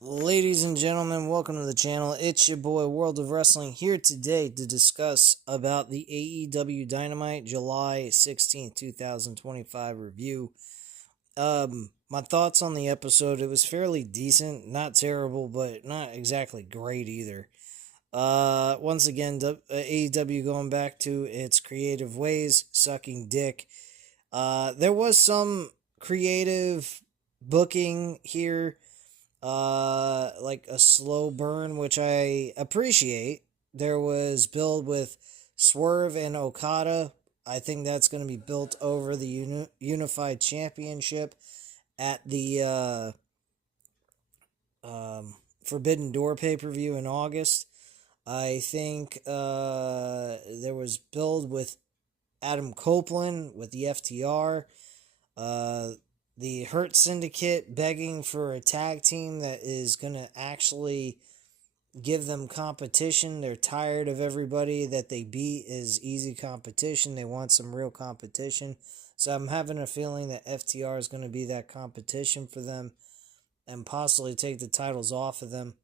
Ladies and gentlemen, welcome to the channel. It's your boy World of Wrestling here today to discuss about the AEW Dynamite July 16th, 2025 review. My thoughts on the episode, it was fairly decent, not terrible, but not exactly great either. Once again, AEW going back to its creative ways, sucking dick. There was some creative booking here, like a slow burn, which I appreciate. There was build with Swerve and Okada. I think that's going to be built over the Unified Championship at the Forbidden Door pay-per-view in August. I think there was build with Adam Copeland with the FTR. The Hurt Syndicate begging for a tag team that is going to actually give them competition. They're tired of everybody that they beat is easy competition. They want some real competition. So I'm having a feeling that FTR is going to be that competition for them and possibly take the titles off of them.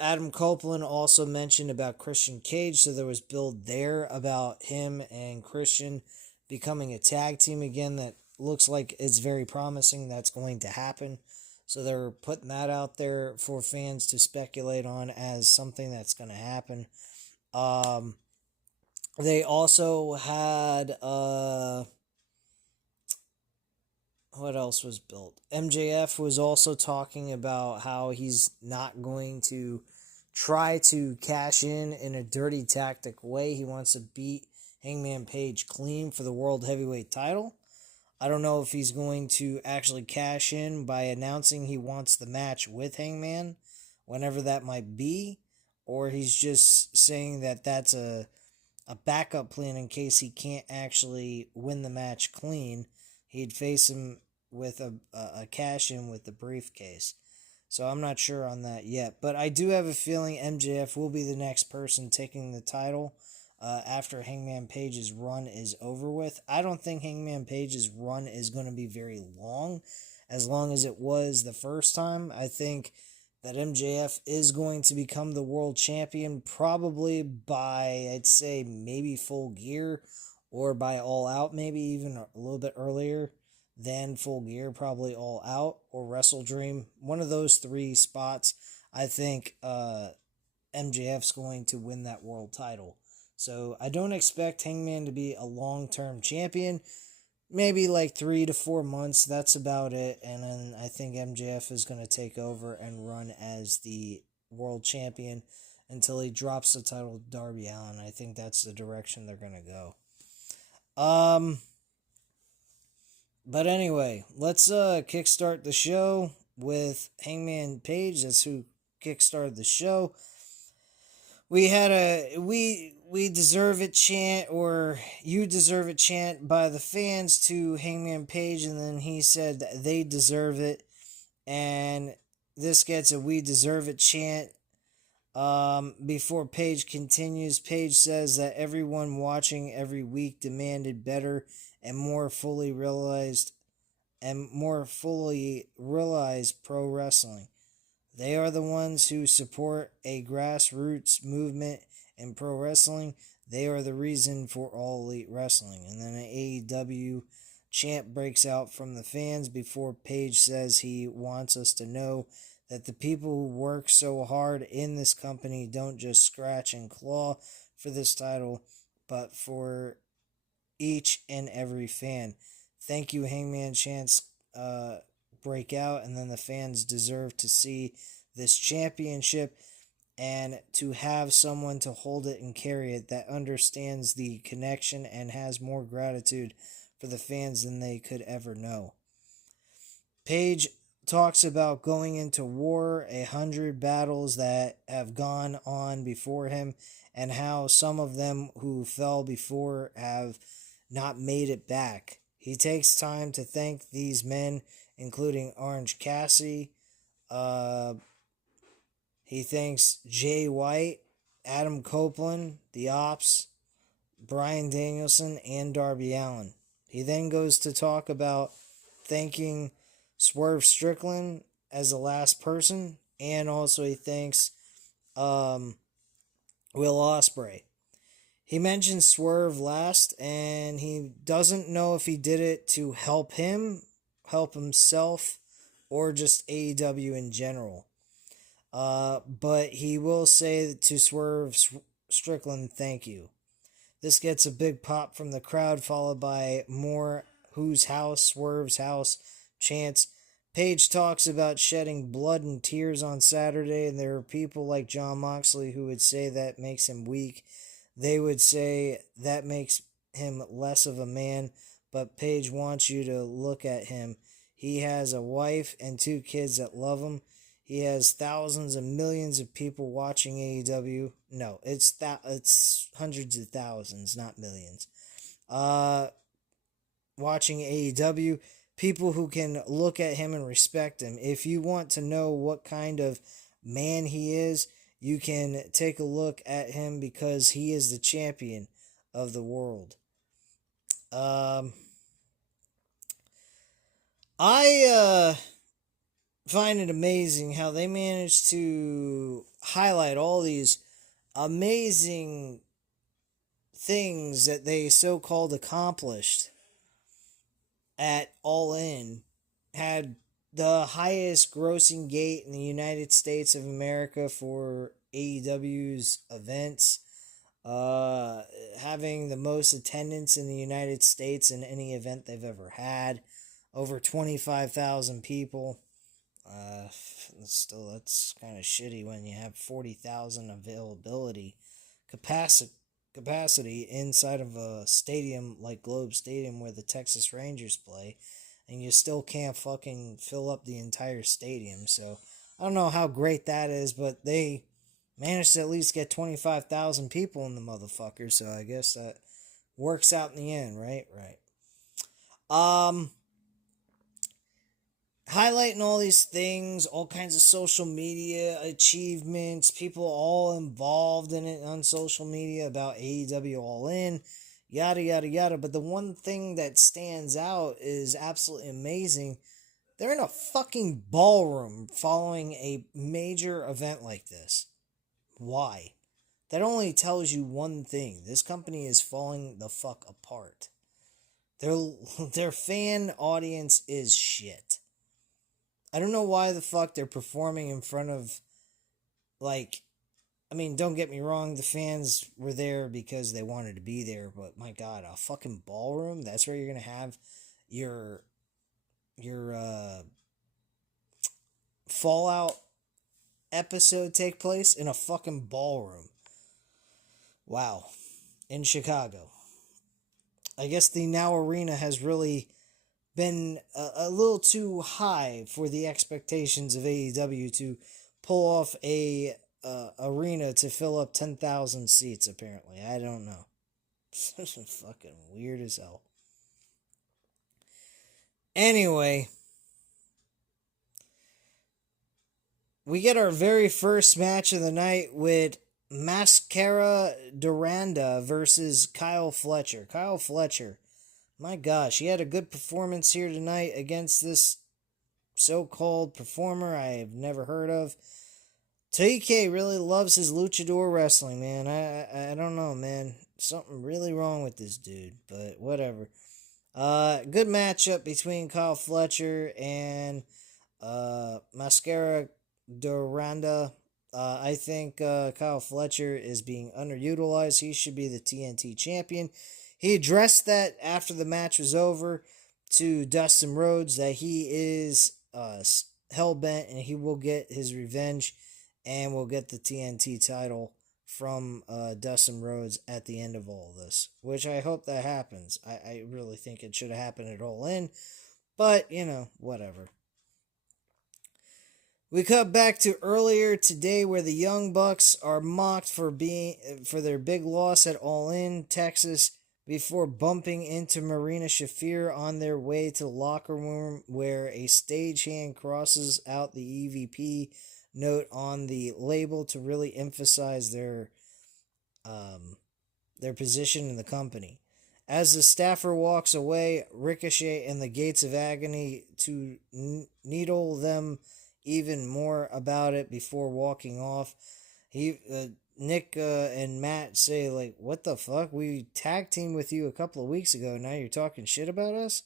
Adam Copeland also mentioned about Christian Cage, so there was build there about him and Christian becoming a tag team again. That looks like it's very promising that's going to happen. So they're putting that out there for fans to speculate on as something that's going to happen. They also had what else was built? MJF was also talking about how he's not going to try to cash in a dirty tactic way. He wants to beat Hangman Page clean for the World Heavyweight title. I don't know if he's going to actually cash in by announcing he wants the match with Hangman, whenever that might be, or he's just saying that that's a backup plan in case he can't actually win the match clean. He'd face him with a cash in with the briefcase. So I'm not sure on that yet. But I do have a feeling MJF will be the next person taking the title after Hangman Page's run is over with. I don't think Hangman Page's run is going to be very long as it was the first time. I think that MJF is going to become the world champion probably by, I'd say, maybe Full Gear or by All Out, maybe even a little bit earlier than Full Gear, probably All Out or Wrestle Dream. One of those three spots, I think MJF's going to win that world title. So I don't expect Hangman to be a long-term champion. Maybe like 3 to 4 months, that's about it. And then I think MJF is going to take over and run as the world champion until he drops the title to Darby Allin. I think that's the direction they're going to go. But anyway, let's kickstart the show with Hangman Page. That's who kickstarted the show. We had a we deserve it chant, or you deserve it chant by the fans to Hangman Page, and then he said that they deserve it, and this gets a we deserve it chant. Before Page continues, Page says that everyone watching every week demanded better and more fully realized pro wrestling. They are the ones who support a grassroots movement in pro wrestling. They are the reason for All Elite Wrestling. And then an AEW chant breaks out from the fans before Page says he wants us to know that the people who work so hard in this company don't just scratch and claw for this title, but for each and every fan. Thank you, Hangman chants break out, and then the fans deserve to see this championship and to have someone to hold it and carry it that understands the connection and has more gratitude for the fans than they could ever know. Page talks about going into war, 100 battles that have gone on before him, and how some of them who fell before have not made it back. He takes time to thank these men, including Orange Cassidy. He thanks Jay White, Adam Copeland, The Ops, Bryan Danielson, and Darby Allin. He then goes to talk about thanking Swerve Strickland as the last person, and also he thanks um, Will Ospreay. He mentioned Swerve last, and he doesn't know if he did it to help him, help himself, or just AEW in general. But he will say to Swerve Strickland, thank you. This gets a big pop from the crowd, followed by more Whose House, Swerve's House chants. Page talks about shedding blood and tears on Saturday, and there are people like John Moxley who would say that makes him weak. They would say that makes him less of a man, but Page wants you to look at him. He has a wife and 2 kids that love him. He has thousands and millions of people watching AEW. No, it's hundreds of thousands, not millions. Watching AEW, people who can look at him and respect him. If you want to know what kind of man he is, you can take a look at him because he is the champion of the world. I find it amazing how they managed to highlight all these amazing things that they so-called accomplished at All In. Had the highest grossing gate in the United States of America for AEW's events, having the most attendance in the United States in any event they've ever had, over 25,000 people. Still, that's kind of shitty when you have 40,000 availability capacity inside of a stadium like Globe Stadium where the Texas Rangers play, and you still can't fucking fill up the entire stadium. So I don't know how great that is, but they managed to at least get 25,000 people in the motherfucker. So I guess that works out in the end, right? Right. Highlighting all these things, all kinds of social media achievements, people all involved in it on social media about AEW All In, yada, yada, yada. But the one thing that stands out is absolutely amazing. They're in a fucking ballroom following a major event like this. Why? That only tells you one thing. This company is falling the fuck apart. Their fan audience is shit. I don't know why the fuck they're performing in front of, like, I mean, don't get me wrong, the fans were there because they wanted to be there, but my god, a fucking ballroom? That's where you're gonna have your Fallout episode take place? In a fucking ballroom. Wow. In Chicago. I guess the Now Arena has really been a little too high for the expectations of AEW to pull off a arena to fill up 10,000 seats, apparently. I don't know. This is fucking weird as hell. Anyway, we get our very first match of the night with Mascara Doranda versus Kyle Fletcher. Kyle Fletcher, my gosh, he had a good performance here tonight against this so-called performer I have never heard of. TK really loves his luchador wrestling, man. I don't know, man. Something really wrong with this dude, but whatever. Good matchup between Kyle Fletcher and Mascara Doranda. I think Kyle Fletcher is being underutilized. He should be the TNT champion. He addressed that after the match was over to Dustin Rhodes that he is hell-bent and he will get his revenge and will get the TNT title from Dustin Rhodes at the end of all this, which I hope that happens. I really think it should have happened at All In, but, you know, whatever. We cut back to earlier today where the Young Bucks are mocked for their big loss at All In, Texas, before bumping into Marina Shafir on their way to the locker room where a stagehand crosses out the EVP note on the label to really emphasize their position in the company. As the staffer walks away, Ricochet and the Gates of Agony to needle them even more about it before walking off. Nick and Matt say, like, what the fuck? We tag teamed with you a couple of weeks ago. Now you're talking shit about us?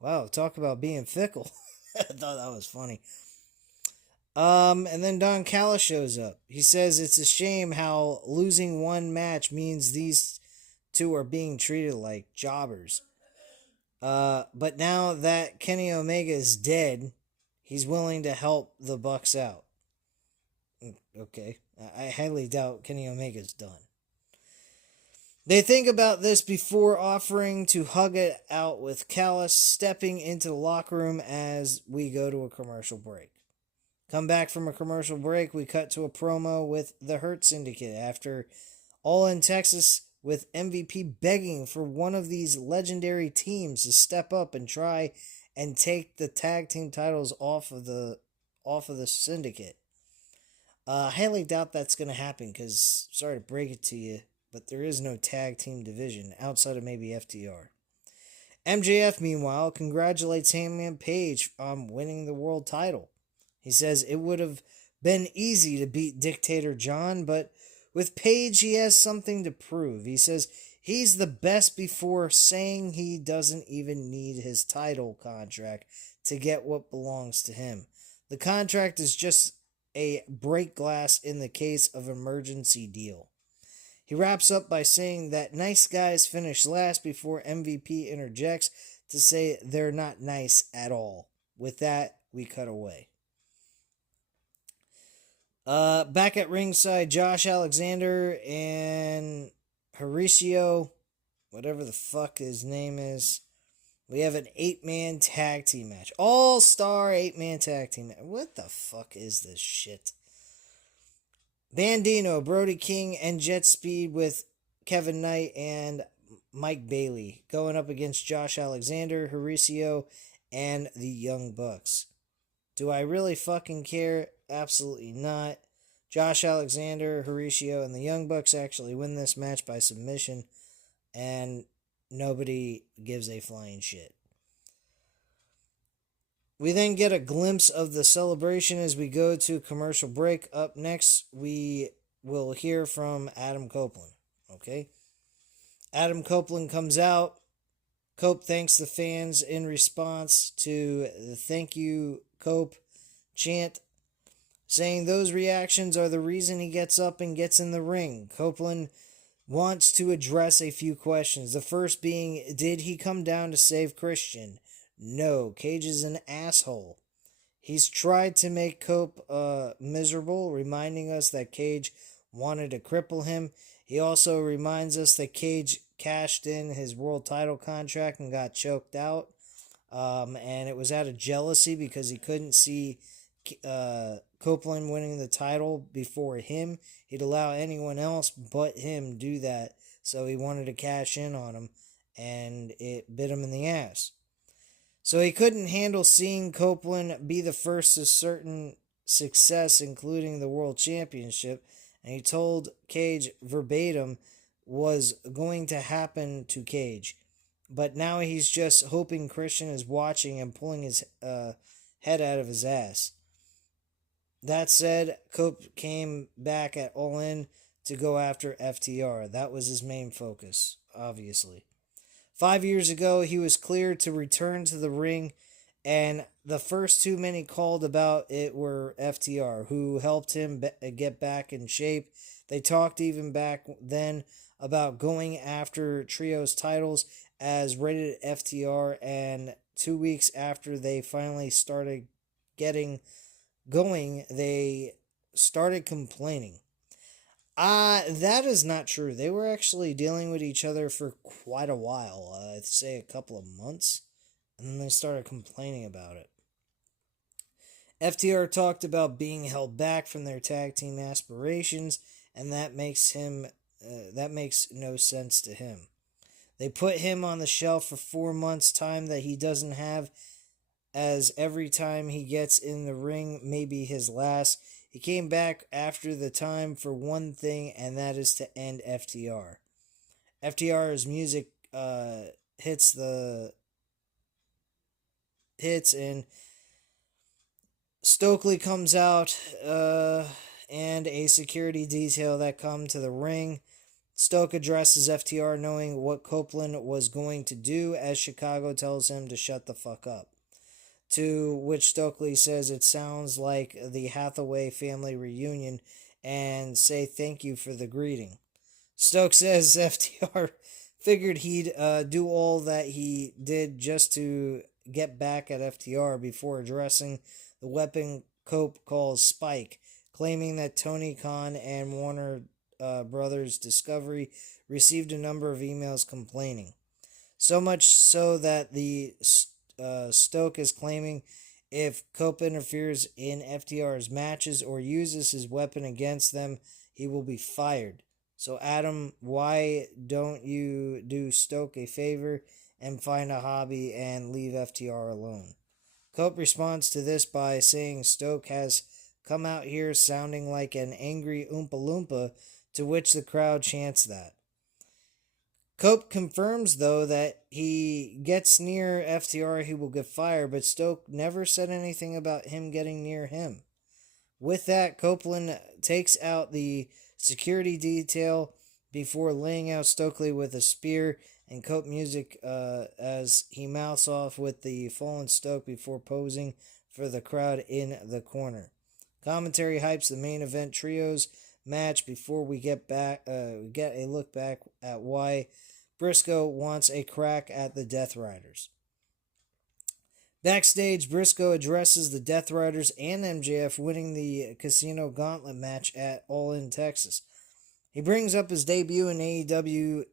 Wow, talk about being fickle. I thought that was funny. And then Don Callis shows up. He says it's a shame how losing one match means these two are being treated like jobbers. But now that Kenny Omega is dead, he's willing to help the Bucks out. Okay, I highly doubt Kenny Omega's done. They think about this before offering to hug it out with Callis, stepping into the locker room as we go to a commercial break. Come back from a commercial break, we cut to a promo with the Hurt Syndicate after All in Texas, with MVP begging for one of these legendary teams to step up and try and take the tag team titles off of the Syndicate. I highly doubt that's going to happen because, sorry to break it to you, but there is no tag team division outside of maybe FTR. MJF, meanwhile, congratulates Hangman Page on winning the world title. He says it would have been easy to beat Dictator John, but with Page, he has something to prove. He says he's the best before saying he doesn't even need his title contract to get what belongs to him. The contract is just a break glass in the case of emergency deal. He wraps up by saying that nice guys finish last before MVP interjects to say they're not nice at all. With that, we cut away. Back at ringside, Josh Alexander and Horacio, whatever the fuck his name is, we have an 8-man tag team match. All-star 8-man tag team match. What the fuck is this shit? Bandino, Brody King, and Jet Speed with Kevin Knight and Mike Bailey going up against Josh Alexander, Horacio, and the Young Bucks. Do I really fucking care? Absolutely not. Josh Alexander, Horacio, and the Young Bucks actually win this match by submission, and nobody gives a flying shit. We then get a glimpse of the celebration as we go to commercial break. Up next, we will hear from Adam Copeland. Okay? Adam Copeland comes out. Cope thanks the fans in response to the thank you, Cope chant, saying those reactions are the reason he gets up and gets in the ring. Copeland wants to address a few questions. The first being, did he come down to save Christian? No, Cage is an asshole. He's tried to make Cope miserable, reminding us that Cage wanted to cripple him. He also reminds us that Cage cashed in his world title contract and got choked out. And it was out of jealousy because he couldn't see Copeland winning the title before him. He'd allow anyone else but him do that. So he wanted to cash in on him, and it bit him in the ass. So he couldn't handle seeing Copeland be the first to certain success, including the World Championship, and he told Cage verbatim was going to happen to Cage. But now he's just hoping Christian is watching and pulling his head out of his ass. That said, Cope came back at All In to go after FTR. That was his main focus, obviously. 5 years ago, he was cleared to return to the ring, and the first two men he called about it were FTR, who helped him get back in shape. They talked even back then about going after Trios titles as rated FTR, and 2 weeks after they finally started getting going, they started complaining. That is not true. They were actually dealing with each other for quite a while. I'd say a couple of months. And then they started complaining about it. FTR talked about being held back from their tag team aspirations, and that makes no sense to him. They put him on the shelf for 4 months' time that he doesn't have, as every time he gets in the ring may be his last. He came back after the time for one thing, and that is to end FTR. FTR's music hits, and Stokely comes out, and a security detail that come to the ring. Stoke addresses FTR knowing what Copeland was going to do as Chicago tells him to shut the fuck up. To which Stokely says it sounds like the Hathaway family reunion and say thank you for the greeting. Stoke says FTR figured he'd do all that he did just to get back at FTR before addressing the weapon Cope calls Spike, claiming that Tony Khan and Warner Brothers Discovery received a number of emails complaining. So much so that the Stoke is claiming if Cope interferes in FTR's matches or uses his weapon against them, he will be fired. So, Adam, why don't you do Stoke a favor and find a hobby and leave FTR alone? Cope responds to this by saying Stoke has come out here sounding like an angry Oompa Loompa, to which the crowd chants that. Cope confirms, though, that he gets near FTR, he will get fired, but Stoke never said anything about him getting near him. With that, Copeland takes out the security detail before laying out Stokely with a spear and Cope music as he mouths off with the fallen Stoke before posing for the crowd in the corner. Commentary hypes the main event trios match before we get a look back at why Briscoe wants a crack at the Death Riders. Backstage, Briscoe addresses the Death Riders and MJF winning the Casino Gauntlet match at All In Texas. He brings up his debut in AEW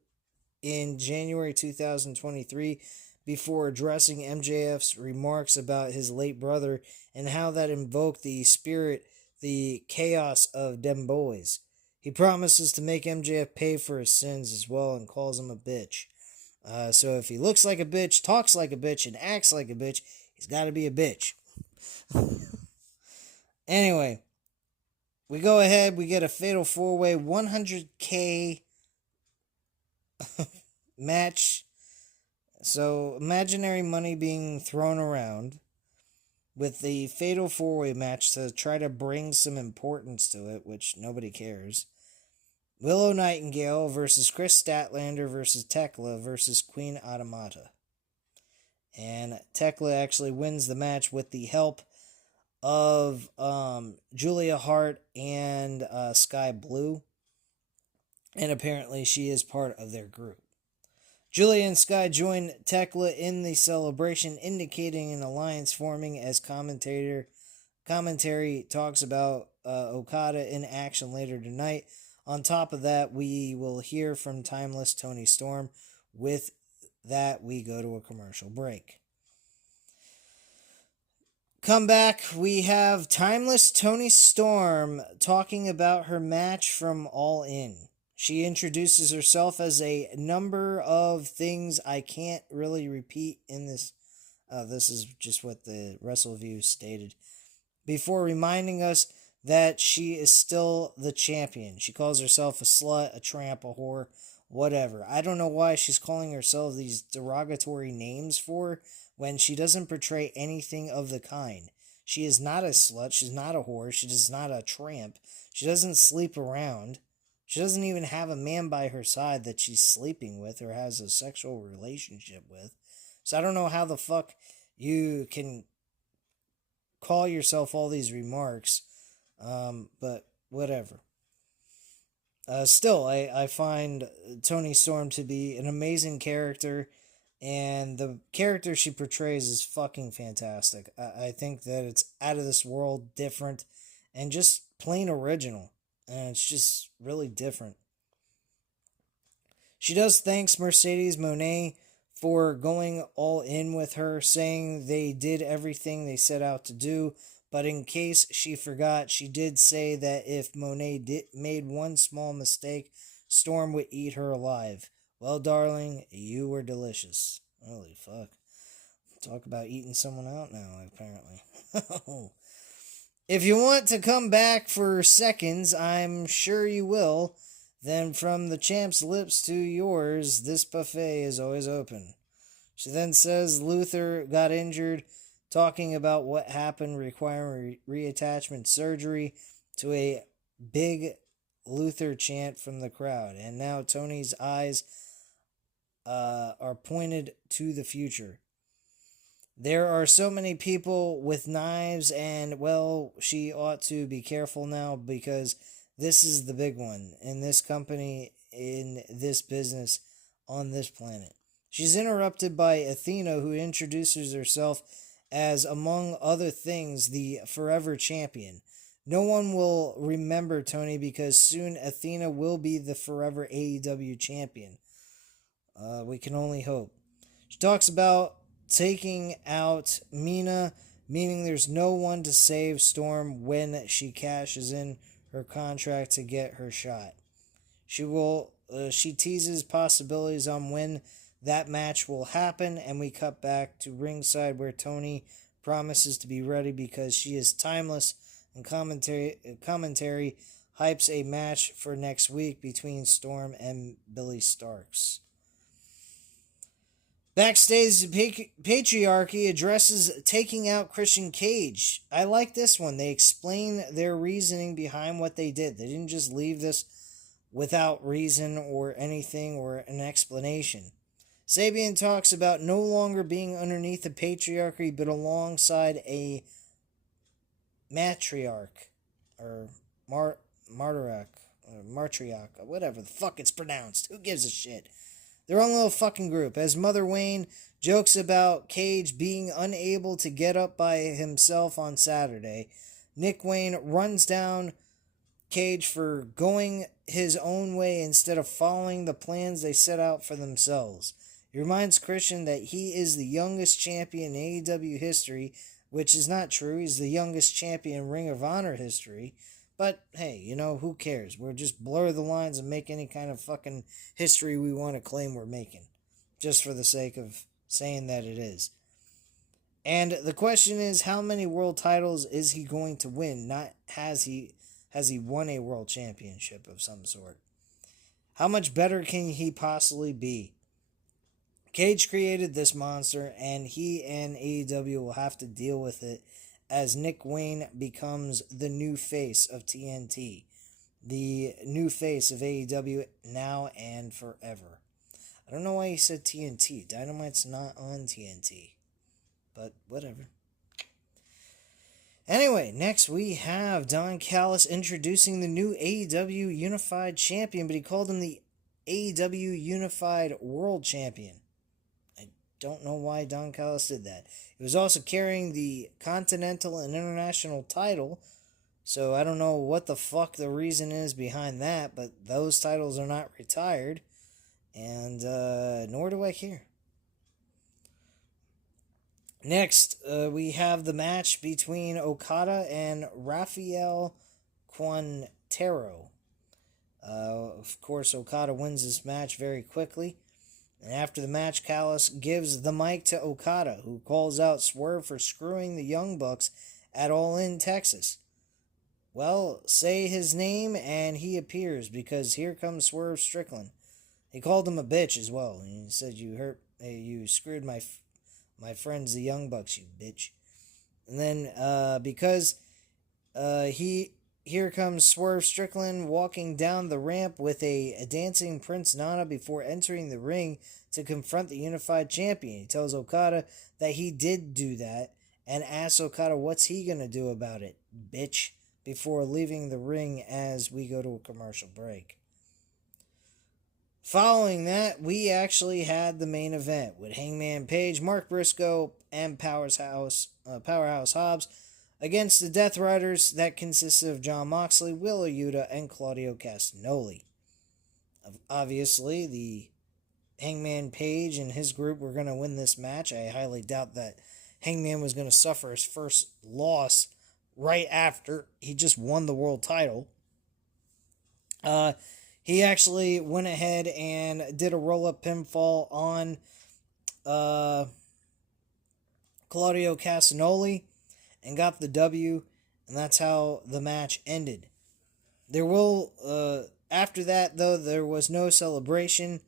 in January 2023 before addressing MJF's remarks about his late brother and how that invoked the spirit, the chaos of them boys. He promises to make MJF pay for his sins as well and calls him a bitch. So if he looks like a bitch, talks like a bitch, and acts like a bitch, he's got to be a bitch. Anyway, we go ahead, we get a Fatal 4-Way 100K match. So, imaginary money being thrown around with the Fatal 4-Way match to try to bring some importance to it, which nobody cares. Willow Nightingale versus Chris Statlander versus Tekla versus Queen Automata. And Tekla actually wins the match with the help of Julia Hart and Sky Blue. And apparently she is part of their group. Julia and Sky join Tekla in the celebration, indicating an alliance forming as commentary talks about Okada in action later tonight. On top of that, we will hear from Timeless Tony Storm. With that, we go to a commercial break. Come back, we have Timeless Tony Storm talking about her match from All In. She introduces herself as a number of things I can't really repeat in this. This is just what the WrestleView stated. Before reminding us that she is still the champion. She calls herself a slut, a tramp, a whore, whatever. I don't know why she's calling herself these derogatory names for when she doesn't portray anything of the kind. She is not a slut. She's not a whore. She is not a tramp. She doesn't sleep around. She doesn't even have a man by her side that she's sleeping with or has a sexual relationship with. So I don't know how the fuck you can call yourself all these remarks. But whatever. Still, I find Toni Storm to be an amazing character, and the character she portrays is fucking fantastic. I think that it's out of this world, different, and just plain original. And it's just really different. She does thanks Mercedes Moné for going all in with her, saying they did everything they set out to do. But in case she forgot, she did say that if Monet made one small mistake, Storm would eat her alive. Well, darling, you were delicious. Holy fuck. Talk about eating someone out now, apparently. If you want to come back for seconds, I'm sure you will, then from the champ's lips to yours, this buffet is always open. She then says Luther got injured talking about what happened requiring reattachment surgery to a big Luther chant from the crowd. And now Tony's eyes are pointed to the future. There are so many people with knives, and, well, she ought to be careful now because this is the big one in this company, in this business, on this planet. She's interrupted by Athena, who introduces herself as, among other things, the Forever Champion. No one will remember Tony because soon Athena will be the Forever AEW Champion. We can only hope. She talks about taking out Mina, meaning there's no one to save Storm when she cashes in her contract to get her shot. She teases possibilities on when that match will happen, and we cut back to ringside where Tony promises to be ready because she is timeless, and commentary hypes a match for next week between Storm and Billy Starks. Backstage, Patriarchy addresses taking out Christian Cage. I like this one. They explain their reasoning behind what they did. They didn't just leave this without reason or anything or an explanation. Sabian talks about no longer being underneath the Patriarchy but alongside a matriarch or martyriarch or matriarch, whatever the fuck it's pronounced. Who gives a shit? Their own little fucking group. As Mother Wayne jokes about Cage being unable to get up by himself on Saturday, Nick Wayne runs down Cage for going his own way instead of following the plans they set out for themselves. He reminds Christian that he is the youngest champion in AEW history, which is not true. He's the youngest champion in Ring of Honor history. But, hey, who cares? We'll just blur the lines and make any kind of fucking history we want to claim we're making. Just for the sake of saying that it is. And the question is, how many world titles is he going to win? Not has he won a world championship of some sort. How much better can he possibly be? Cage created this monster, and he and AEW will have to deal with it as Nick Wayne becomes the new face of TNT, the new face of AEW now and forever. I don't know why he said TNT. Dynamite's not on TNT, but whatever. Anyway, next we have Don Callis introducing the new AEW Unified Champion, but he called him the AEW Unified World Champion. Don't know why Don Callis did that. He was also carrying the Continental and International title, so I don't know what the fuck the reason is behind that, but those titles are not retired, and nor do I care. Next, we have the match between Okada and Rafael Quintero. Of course, Okada wins this match very quickly. And after the match, Callis gives the mic to Okada, who calls out Swerve for screwing the Young Bucks at All In Texas. Well, say his name and he appears, because here comes Swerve Strickland. He called him a bitch as well. And he said, you screwed my friends, the Young Bucks, you bitch. And then, because here comes Swerve Strickland walking down the ramp with a dancing Prince Nana before entering the ring to confront the Unified Champion. He tells Okada that he did do that and asks Okada what's he going to do about it, bitch, before leaving the ring as we go to a commercial break. Following that, we actually had the main event with Hangman Page, Mark Briscoe, and Powerhouse Hobbs against the Death Riders that consisted of Jon Moxley, Wheeler Yuta, and Claudio Castagnoli. Obviously, the Hangman Page and his group were going to win this match. I highly doubt that Hangman was going to suffer his first loss right after he just won the world title. He actually went ahead and did a roll-up pinfall on Claudio Castagnoli and got the W, and that's how the match ended. After that, though, there was no celebration.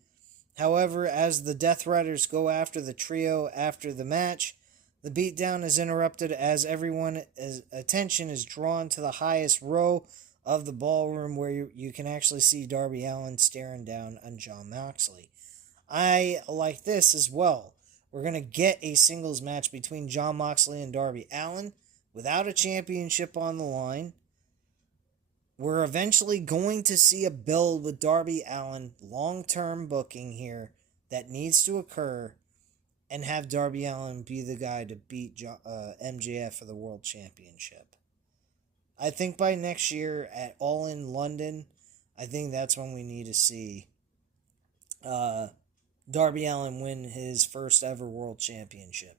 However, as the Death Riders go after the trio after the match, The beatdown is interrupted as everyone's attention is drawn to the highest row of the ballroom where you can actually see Darby Allin staring down on Jon Moxley. I like this as well. We're going to get a singles match between Jon Moxley and Darby Allin without a championship on the line. We're eventually going to see a build with Darby Allin, long-term booking here that needs to occur, and have Darby Allin be the guy to beat MJF for the World Championship. I think by next year at All In London, I think that's when we need to see Darby Allin win his first ever World Championship.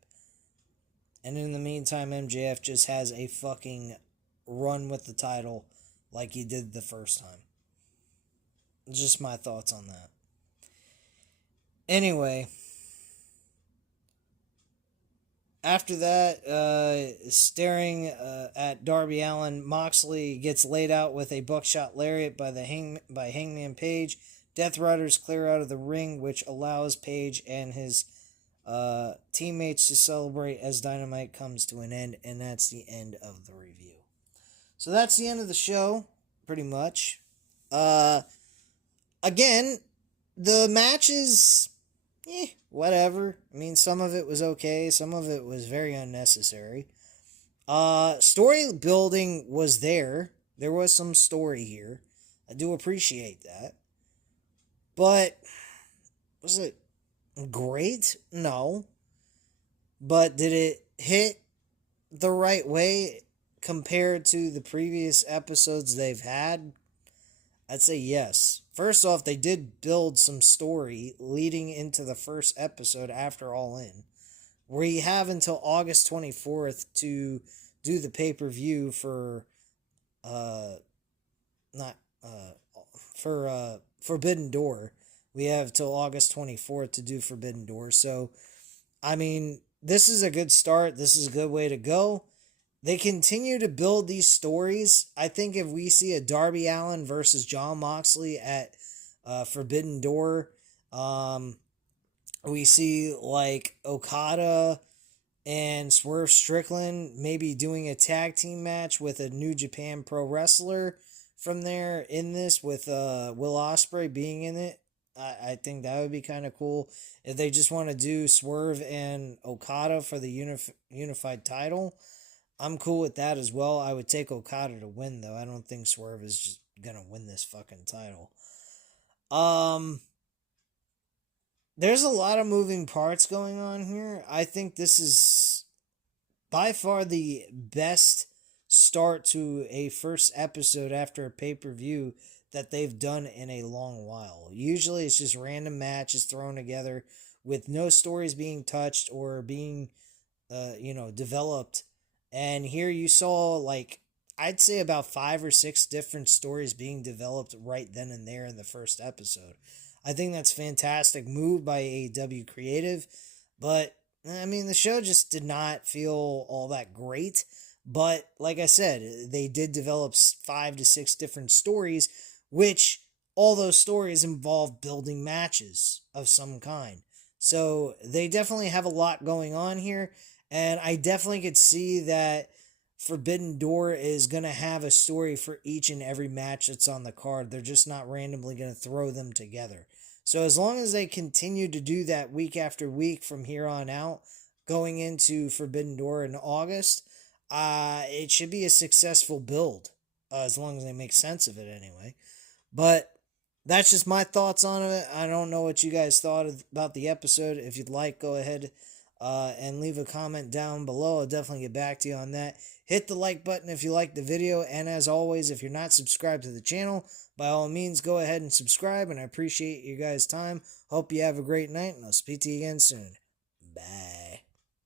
And in the meantime, MJF just has a fucking run with the title like he did the first time. Just my thoughts on that. Anyway, after that, staring at Darby Allin, Moxley gets laid out with a buckshot lariat by Hangman Page. Death Riders clear out of the ring, which allows Page and his teammates to celebrate as Dynamite comes to an end, and that's the end of the review. So that's the end of the show, pretty much. Again, the matches, whatever. I mean, some of it was okay, some of it was very unnecessary. Story building was there. There was some story here. I do appreciate that. But, was it great? No. But did it hit the right way compared to the previous episodes they've had? I'd say yes. First off, they did build some story leading into the first episode after All In. We have until August 24th to do the pay-per-view for Forbidden Door. We have till August 24th to do Forbidden Door. So, I mean, this is a good start. This is a good way to go. They continue to build these stories. I think if we see a Darby Allin versus Jon Moxley at Forbidden Door, we see like Okada and Swerve Strickland maybe doing a tag team match with a New Japan Pro Wrestler from there in this, with Will Ospreay being in it. I think that would be kind of cool. If they just want to do Swerve and Okada for the unified title, I'm cool with that as well. I would take Okada to win, though. I don't think Swerve is just gonna win this fucking title. There's a lot of moving parts going on here. I think this is by far the best start to a first episode after a pay-per-view that they've done in a long while. Usually it's just random matches thrown together with no stories being touched or being, developed. And here you saw, like, I'd say about 5 or 6 different stories being developed right then and there in the first episode. I think that's fantastic move by AEW Creative. But, I mean, the show just did not feel all that great. But, like I said, they did develop 5 to 6 different stories, which all those stories involve building matches of some kind. So, they definitely have a lot going on here. And I definitely could see that Forbidden Door is going to have a story for each and every match that's on the card. They're just not randomly going to throw them together. So as long as they continue to do that week after week from here on out, going into Forbidden Door in August, it should be a successful build, as long as they make sense of it anyway. But that's just my thoughts on it. I don't know what you guys thought about the episode. If you'd like, go ahead and leave a comment down below. I'll definitely get back to you on that. Hit the like button if you liked the video, and as always, if you're not subscribed to the channel, by all means, go ahead and subscribe, and I appreciate you guys' time. Hope you have a great night, and I'll speak to you again soon. Bye.